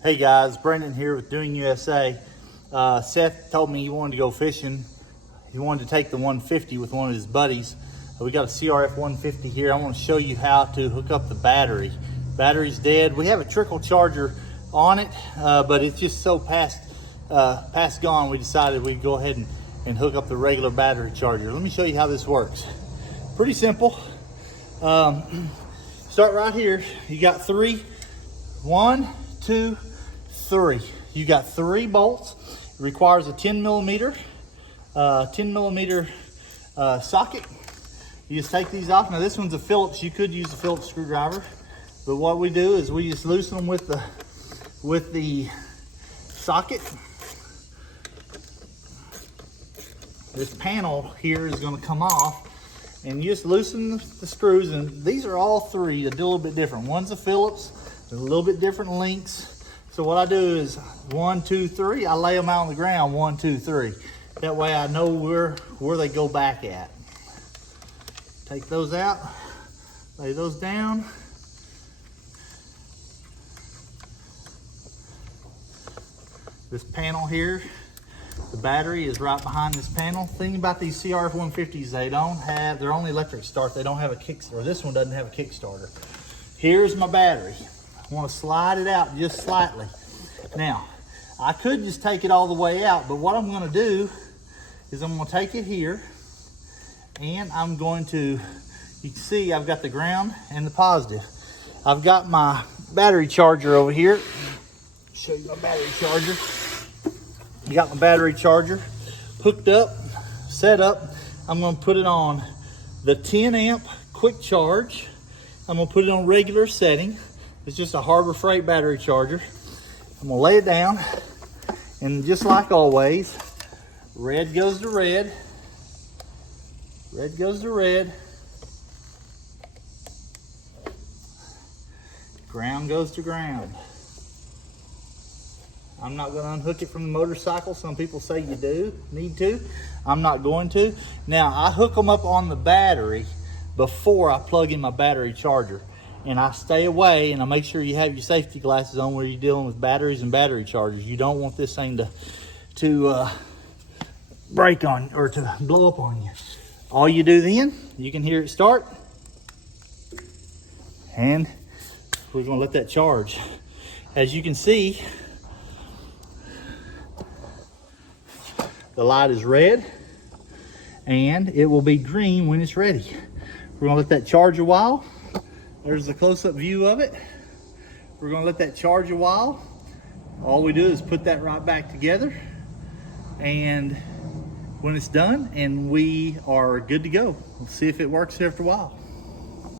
Hey guys, Brendan here with Doing USA. Seth told me he wanted to go fishing. He wanted to take the 150 with one of his buddies. We got a CRF150 here. I want to show you how to hook up the battery. Battery's dead. We have a trickle charger on it, but it's just so past gone, we decided we'd go ahead and hook up the regular battery charger. Let me show you how this works. Pretty simple. Start right here. You got three. 1, 2, 3. You got 3 bolts. It requires a 10 millimeter socket. You just take these off. Now this one's a Phillips. You could use a Phillips screwdriver, but what we do is we just loosen them with the socket. This panel here is going to come off, and you just loosen the screws. And these are all 3. They're a little bit different. One's a Phillips. They're a little bit different lengths. So what I do is 1, 2, 3. I lay them out on the ground. 1, 2, 3. That way I know where they go back at. Take those out. Lay those down. This panel here, the battery is right behind this panel. Thing about these CRF150s, they're only electric start. They don't have a kickstarter. This one doesn't have a Kickstarter. Here's my battery. I want to slide it out just slightly. Now, I could just take it all the way out, but what I'm going to do is I'm going to take it here, and I'm going to, you can see I've got the ground and the positive. I've got my battery charger over here. Show you my battery charger. You got my battery charger hooked up, set up. I'm going to put it on the 10 amp quick charge. I'm going to put it on regular setting. It's just a Harbor Freight battery charger. I'm going to lay it down, and just like always, red goes to red, red goes to red, ground goes to ground. I'm not going to unhook it from the motorcycle. Some people say you need to. I'm not going to. Now, I hook them up on the battery before I plug in my battery charger. And I stay away, and I make sure you have your safety glasses on where you're dealing with batteries and battery chargers. You don't want this thing to break on or to blow up on you. All you do then, you can hear it start, and we're going to let that charge. As you can see, the light is red, and it will be green when it's ready. We're going to let that charge a while. There's the close-up view of it. We're going to let that charge a while. All we do is put that right back together, and when it's done, and we are good to go. We'll see if it works after a while.